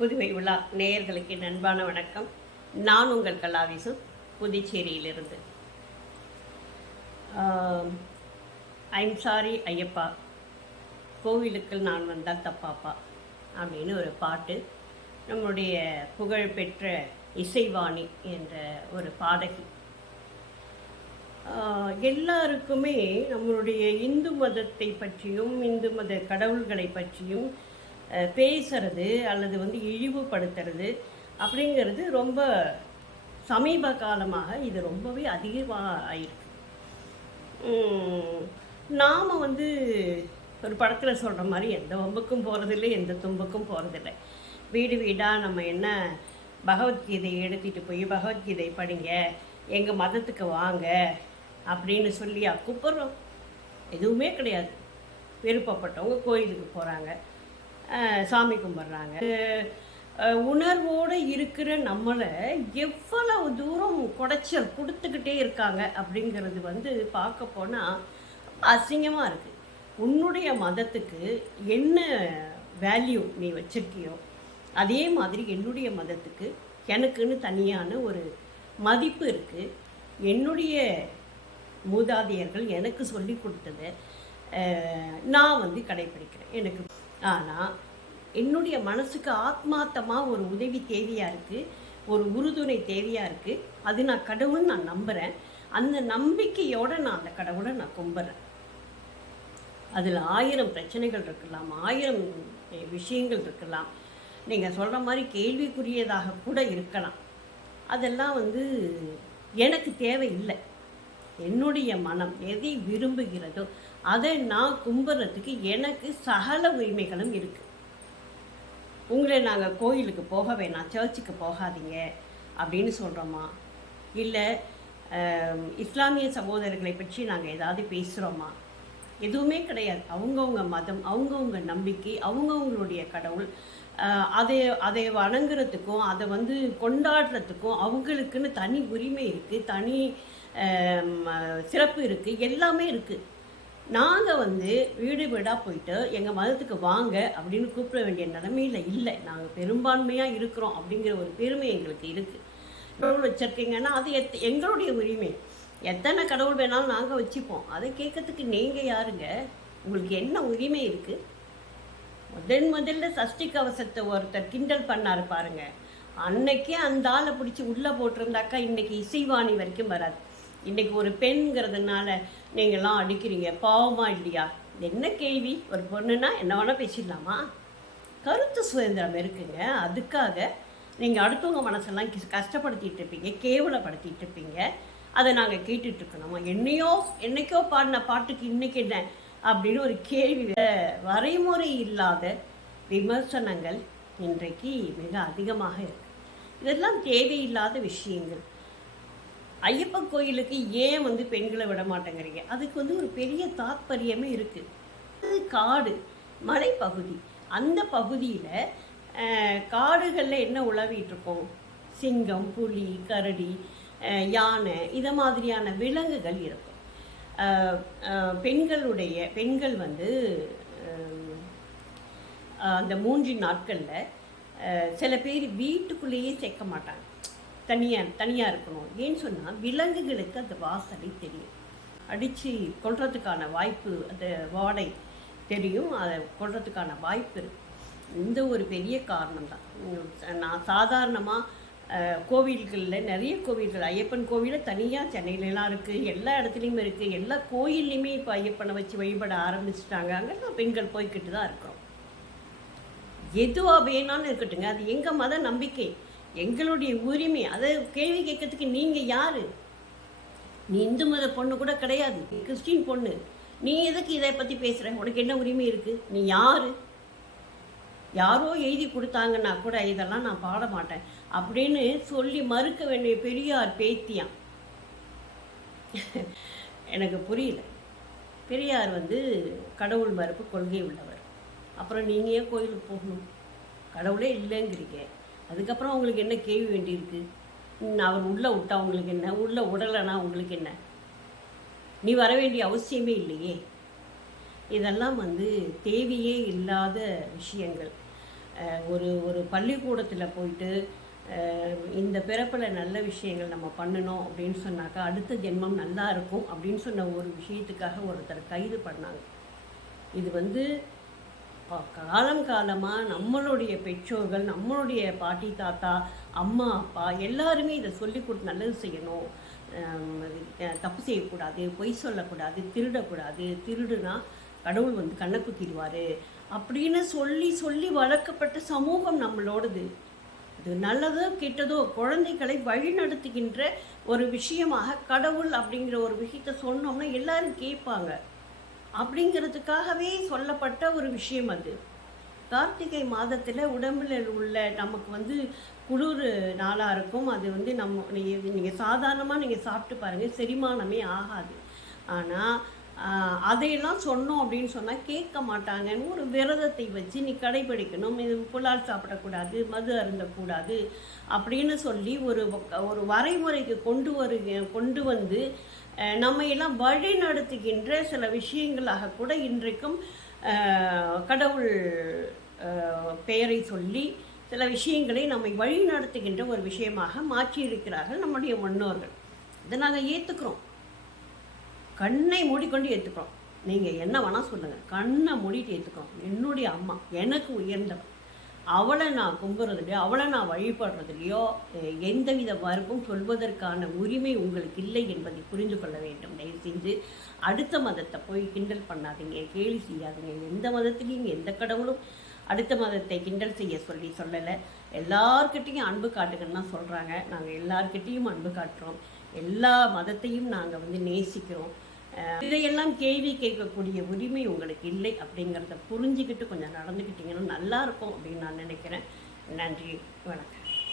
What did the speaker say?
புதுவை உலா நேயர்களுக்கு அன்பான வணக்கம். நான் உங்கள் கலாவிசு, புதுச்சேரியிலிருந்து. ஐம் சாரி ஐயப்பா, கோவிலுக்கு நான் வந்தால் தப்பாப்பா அப்படின்னு ஒரு பாட்டு நம்முடைய புகழ்பெற்ற இசைவாணி என்ற ஒரு பாடகி. எல்லாருக்குமே நம்மளுடைய இந்து மதத்தை பற்றியும் இந்து மத கடவுள்களை பற்றியும் பேசுறது அல்லது இழிவுபடுத்துறது அப்படிங்கிறது ரொம்ப சமீப காலமாக இது ரொம்பவே அதிகமாக ஆயிருக்கு. நாம் ஒரு படத்தில் சொல்கிற மாதிரி எந்த வம்புக்கும் போகிறதில்லை, எந்த தும்புக்கும் போகிறதில்லை. வீடு வீடாக நம்ம என்ன பகவத்கீதையை எடுத்துகிட்டு போய் பகவத்கீதை படிங்க, எங்கள் மதத்துக்கு வாங்க அப்படின்னு சொல்லி கூப்பிட்றோம். எதுவுமே கிடையாது. விருப்பப்பட்டவங்க கோயிலுக்கு போகிறாங்க, சாமி கும்பிட்றாங்க. உணர்வோடு இருக்கிற நம்மளை எவ்வளவு தூரம் குடைச்சல் கொடுத்துக்கிட்டே இருக்காங்க அப்படிங்கிறது பார்க்க போனால் அசிங்கமாக இருக்குது. உன்னுடைய மதத்துக்கு என்ன வேல்யூ நீ வச்சிருக்கியோ அதே மாதிரி என்னுடைய மதத்துக்கு எனக்குன்னு தனியான ஒரு மதிப்பு இருக்குது. என்னுடைய மூதாதையர்கள் எனக்கு சொல்லி கொடுத்ததை நான் கடைப்பிடிக்கிறேன் எனக்கு. ஆனால் என்னுடைய மனசுக்கு ஆத்மார்த்தமாக ஒரு உதவி தேவையாக இருக்குது, ஒரு உறுதுணை தேவையாக இருக்குது. அது நான் கடவுள்னு நான் நம்புகிறேன். அந்த நம்பிக்கையோடு நான் அந்த கடவுளை நான் கும்பிட்றேன். அதில் 1000 பிரச்சனைகள் இருக்கலாம், 1000 விஷயங்கள் இருக்கலாம், நீங்கள் சொல்கிற மாதிரி கேள்விக்குரியதாக கூட இருக்கலாம். அதெல்லாம் எனக்கு தேவையில்லை. என்னுடைய மனம் எதை விரும்புகிறதோ அதை நான் கும்பிட்றதுக்கு எனக்கு சகல உரிமைகளும் இருக்குது. உங்களை நாங்கள் கோயிலுக்கு போக வேணாம், சர்ச்சுக்கு போகாதீங்க அப்படின்னு சொல்கிறோமா? இல்லை இஸ்லாமிய சகோதரர்களை பற்றி நாங்கள் ஏதாவது பேசுகிறோமா? எதுவுமே கிடையாது. அவங்கவுங்க மதம், அவங்கவுங்க நம்பிக்கை, அவங்கவுங்களுடைய கடவுள், அதை வணங்குறதுக்கும் அதை கொண்டாடுறதுக்கும் அவங்களுக்குன்னு தனி உரிமை இருக்குது, தனி சிறப்பு இருக்குது, எல்லாமே இருக்குது. நாங்கள் வீடு வீடாக போயிட்டு எங்கள் மதத்துக்கு வாங்க அப்படின்னு கூப்பிட வேண்டிய நிலைமையில் இல்லை. நாங்கள் பெரும்பான்மையாக இருக்கிறோம் அப்படிங்கிற ஒரு பெருமை எங்களுக்கு இருக்குது. கடவுள் வச்சுருக்கீங்கன்னா அது எங்களுடைய உரிமை. எத்தனை கடவுள் வேணாலும் நாங்கள் வச்சுப்போம். அதை கேட்கறதுக்கு நீங்கள் யாருங்க? உங்களுக்கு என்ன உரிமை இருக்குது? முதல்ல சஷ்டி கவசத்தை ஒருத்தர் கிண்டல் பண்ணார் பாருங்க. அன்னைக்கே அந்த ஆளை பிடிச்சி உள்ளே போட்டிருந்தாக்கா இன்றைக்கி இசைவாணி வரைக்கும் வராது. இன்றைக்கி ஒரு பெண்ங்கிறதுனால நீங்கள்லாம் அடிக்கிறீங்க, பாவமாக இல்லையா? என்ன கேள்வி? ஒரு பொண்ணுன்னா என்ன வேணால் பேசிடலாமா? கருத்து சுதந்திரம் இருக்குங்க. அதுக்காக நீங்கள் அடுத்தவங்க மனசெல்லாம் கஷ்டப்படுத்திகிட்டு இருப்பீங்க, கேவலப்படுத்திகிட்டு இருப்பீங்க. அதை நாங்கள் கேட்டுட்ருக்கணுமா? என்னைக்கோ பாடின பாட்டுக்கு இன்றைக்கி என்ன அப்படின்னு ஒரு கேள்வி. வரைமுறை இல்லாத விமர்சனங்கள் இன்றைக்கு மிக அதிகமாக இருக்குது. இதெல்லாம் தேவையில்லாத விஷயங்கள். ஐயப்பன் கோயிலுக்கு ஏன் பெண்களை விட மாட்டேங்கிறீங்க? அதுக்கு ஒரு பெரிய தாத்பரியமே இருக்குது. அது காடு, மலைப்பகுதி. அந்த பகுதியில் காடுகளில் என்ன உழவிட்டுருக்கோம்? சிங்கம், புலி, கரடி, யானை, இதை மாதிரியான விலங்குகள் இருக்கும். பெண்கள் அந்த 3 நாட்களில் சில பேர் வீட்டுக்குள்ளேயே சேர்க்க மாட்டாங்க, தனியாக இருக்கணும். ஏன்னு சொன்னால் விலங்குகளுக்கு அந்த வாசனை தெரியும், அடித்து கொள்றதுக்கான வாய்ப்பு, அந்த வாடை தெரியும், அதை கொள்றதுக்கான வாய்ப்பு இருக்குது. இந்த ஒரு பெரிய காரணம் தான். நான் சாதாரணமாக கோவில்களில் நிறைய கோவில்கள், ஐயப்பன் கோவிலில் தனியாக சென்னையிலலாம் இருக்குது, எல்லா இடத்துலையும் இருக்குது. எல்லா கோயில்லையுமே இப்போ ஐயப்பனை வச்சு வழிபட ஆரம்பிச்சிட்டாங்க. அங்கெல்லாம் பெண்கள் போய்கிட்டு தான் இருக்கிறோம். எதுவாக வேணாலும் இருக்கட்டுங்க, அது எங்கள் மத நம்பிக்கை, எங்களுடைய உரிமை. அதை கேள்வி கேட்கறதுக்கு நீங்கள் யார்? நீ இந்து மத பொண்ணு கூட கிடையாது, கிறிஸ்டின் பொண்ணு. நீ எதுக்கு இதை பற்றி பேசுகிற? உனக்கு என்ன உரிமை இருக்குது? நீ யார்? யாரோ எழுதி கொடுத்தாங்கன்னா கூட இதெல்லாம் நான் பாட மாட்டேன் அப்படின்னு சொல்லி மறுக்க வேண்டிய பெரியார் பேத்தியான். எனக்கு புரியல. பெரியார் கடவுள் மறுப்பு கொள்கை உள்ளவர். அப்புறம் நீங்கள் ஏன் கோயிலுக்கு போகணும்? கடவுளே இல்லைங்கிறீங்க. அதுக்கப்புறம் உங்களுக்கு என்ன கேள்வி வேண்டியிருக்கு? அவர் உள்ளே விட்டா உங்களுக்கு என்ன, உள்ளே விடலைன்னா உங்களுக்கு என்ன? நீ வர வேண்டிய அவசியமே இல்லையே. இதெல்லாம் தேவையே இல்லாத விஷயங்கள். ஒரு ஒரு பள்ளிக்கூடத்தில் போயிட்டு இந்த பிறப்பில் நல்ல விஷயங்கள் நம்ம பண்ணணும் அப்படின்னு சொன்னாக்கா அடுத்த ஜென்மம் நல்லா இருக்கும் அப்படின்னு சொன்ன ஒரு விஷயத்துக்காக ஒருத்தர் கைது பண்ணாங்க. இது வந்து காலம் காலமாக நம்மளுடைய பெற்றோர்கள், நம்மளுடைய பாட்டி தாத்தா, அம்மா அப்பா எல்லாருமே இதை சொல்லி கொடுத்து நல்லது செய்யணும், தப்பு செய்யக்கூடாது, பொய் சொல்லக்கூடாது, திருடக்கூடாது, திருடுனா கடவுள் வந்து கண்ணை குத்திடுவார் அப்படின்னு சொல்லி சொல்லி வளர்க்கப்பட்ட சமூகம் நம்மளோடது. இது நல்லதோ கெட்டதோ குழந்தைகளை வழிநடத்துகின்ற ஒரு விஷயமாக கடவுள் அப்படிங்கிற ஒரு விஷயத்த சொன்னோம்னா எல்லாரும் கேட்பாங்க அப்படிங்கிறதுக்காகவே சொல்லப்பட்ட ஒரு விஷயம் அது. கார்த்திகை மாதத்தில் உடம்பில் உள்ள நமக்கு வந்து குளிர் நாளாக இருக்கும். அது வந்து நீங்கள் சாதாரணமாக நீங்கள் சாப்பிட்டு பாருங்கள், செரிமானமே ஆகாது. ஆனால் அதையெல்லாம் சொன்னோம் அப்படின்னு சொன்னால் கேட்க மாட்டாங்கன்னு ஒரு விரதத்தை வச்சு நீ கடைபிடிக்கணும், இது புலால் சாப்பிடக்கூடாது, மது அருந்தக்கூடாது அப்படின்னு சொல்லி ஒரு வரைமுறைக்கு கொண்டு வந்து நம்மையெல்லாம் வழி நடத்துகின்ற சில விஷயங்களாக கூட இன்றைக்கும் கடவுள் பெயரை சொல்லி சில விஷயங்களை நம்மை வழி நடத்துகின்ற ஒரு விஷயமாக மாற்றியிருக்கிறார்கள் நம்முடைய முன்னோர்கள். இதை நாங்கள் ஏற்றுக்கிறோம், கண்ணை மூடிக்கொண்டு ஏற்றுக்கிறோம். நீங்கள் என்ன வேணால் சொல்லுங்கள், கண்ணை மூடிட்டு ஏற்றுக்கிறோம். என்னுடைய அம்மா எனக்கு உயர்ந்தவன், அவளை நான் கும்புறதுலையோ அவளை நான் வழிபடுறதுலையோ எந்தவித மறுப்பும் சொல்வதற்கான உரிமை உங்களுக்கு இல்லை என்பதை புரிந்து கொள்ள வேண்டும். தயவு செஞ்சு அடுத்த மதத்தை போய் கிண்டல் பண்ணாதீங்க, கேலி செய்யாதீங்க. எந்த மதத்துலேயும் எந்த கடவுளும் அடுத்த மதத்தை கிண்டல் செய்ய சொல்லலை. எல்லார்கிட்டையும் அன்பு காட்டுங்கன்னு தான் சொல்கிறாங்க. நாங்கள் எல்லார்கிட்டையும் அன்பு காட்டுறோம், எல்லா மதத்தையும் நாங்கள் வந்து நேசிக்கிறோம். இதையெல்லாம் கேள்வி கேட்கக்கூடிய உரிமை உங்களுக்கு இல்லை அப்படிங்கிறத புரிஞ்சுக்கிட்டு கொஞ்சம் நடந்துக்கிட்டிங்கன்னா நல்லாயிருக்கும் அப்படின்னு நான் நினைக்கிறேன். நன்றி, வணக்கம்.